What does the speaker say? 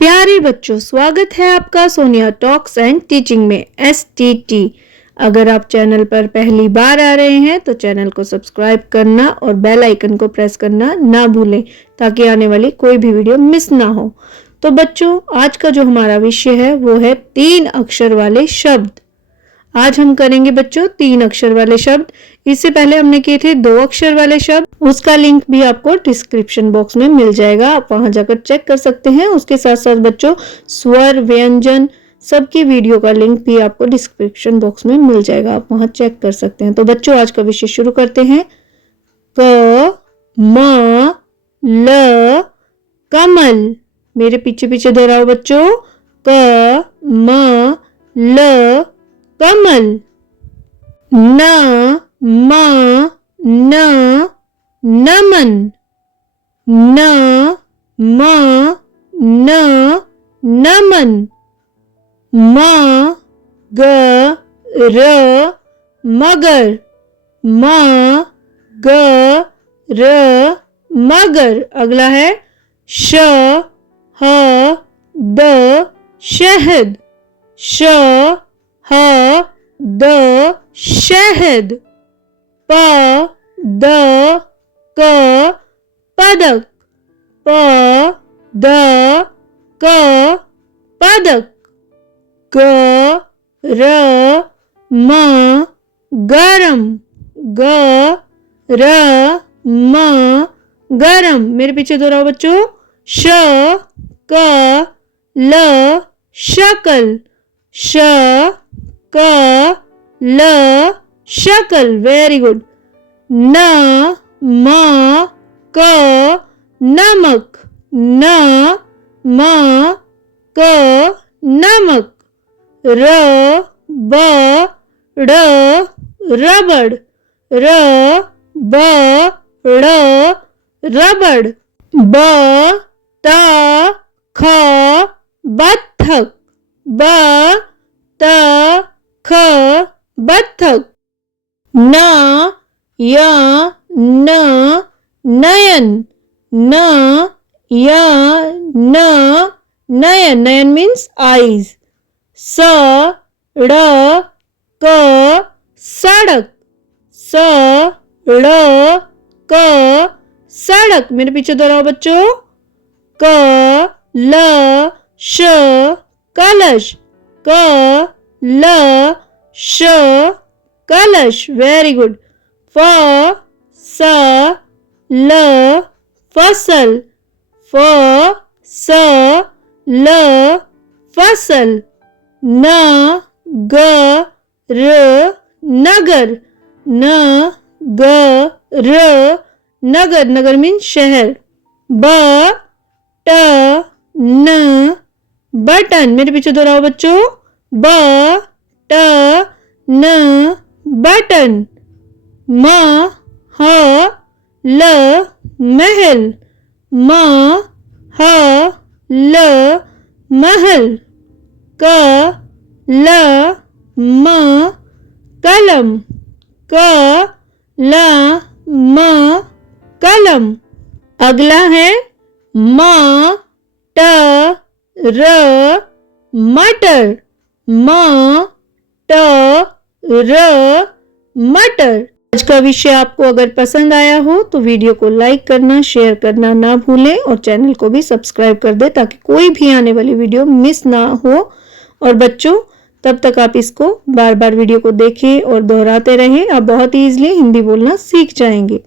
प्यारे बच्चों, स्वागत है आपका सोनिया टॉक्स एंड टीचिंग में STT। अगर आप चैनल पर पहली बार आ रहे हैं तो चैनल को सब्सक्राइब करना और बेल आइकन को प्रेस करना ना भूलें ताकि आने वाली कोई भी वीडियो मिस ना हो। तो बच्चों, आज का जो हमारा विषय है वो है 3 अक्षर वाले शब्द। आज हम करेंगे बच्चों 3 अक्षर वाले शब्द। इससे पहले हमने किए थे 2 अक्षर वाले शब्द, उसका लिंक भी आपको डिस्क्रिप्शन बॉक्स में मिल जाएगा, आप वहां जाकर चेक कर सकते हैं। उसके साथ साथ बच्चों स्वर, व्यंजन सबकी वीडियो का लिंक भी आपको डिस्क्रिप्शन बॉक्स में मिल जाएगा, आप वहां चेक कर सकते हैं। तो बच्चों, आज का विषय शुरू करते हैं। क म ल कमल। मेरे पीछे पीछे दोहराओ बच्चों। क म ल कमल। न म न नमन। न म न नमन। म ग र मगर। म ग र मगर। अगला है श ह द शहद। श ह द शहद। प द क पदक। प द क पदक। ग र म गरम। ग र म गरम। मेरे पीछे दोहराओ बच्चों। श क ल शकल। श क ल शकल। Very good. न म क नमक। न म क नमक। र ब ड़ रबड़। र ब ड़ रबड़। ब त ख बत्तख। ब त ख बत्तख। न य न नयन। न य न नयन। नयन मीन्स आईज। स ड़ क सड़क। स ड़ क सड़क। मेरे पीछे दोहराओ बच्चों। क ल श कलश। क ल श कलश। Very good. फ स ल फसल। फ स ल फसल। न ग र नगर। न ग र नगर। नगर मीन्स शहर। ब ट न बटन। मेरे पीछे दोहराओ बच्चों। ब ट न बटन। म ह ल महल। म ह ल महल। क ल म कलम। क ल म कलम। अगला है म ट र मटर। म ट र मटर। आज का विषय आपको अगर पसंद आया हो तो वीडियो को लाइक करना, शेयर करना ना भूलें और चैनल को भी सब्सक्राइब कर दें ताकि कोई भी आने वाली वीडियो मिस ना हो। और बच्चों, तब तक आप इसको बार बार वीडियो को देखें और दोहराते रहें, आप बहुत ही इजीली हिंदी बोलना सीख जाएंगे।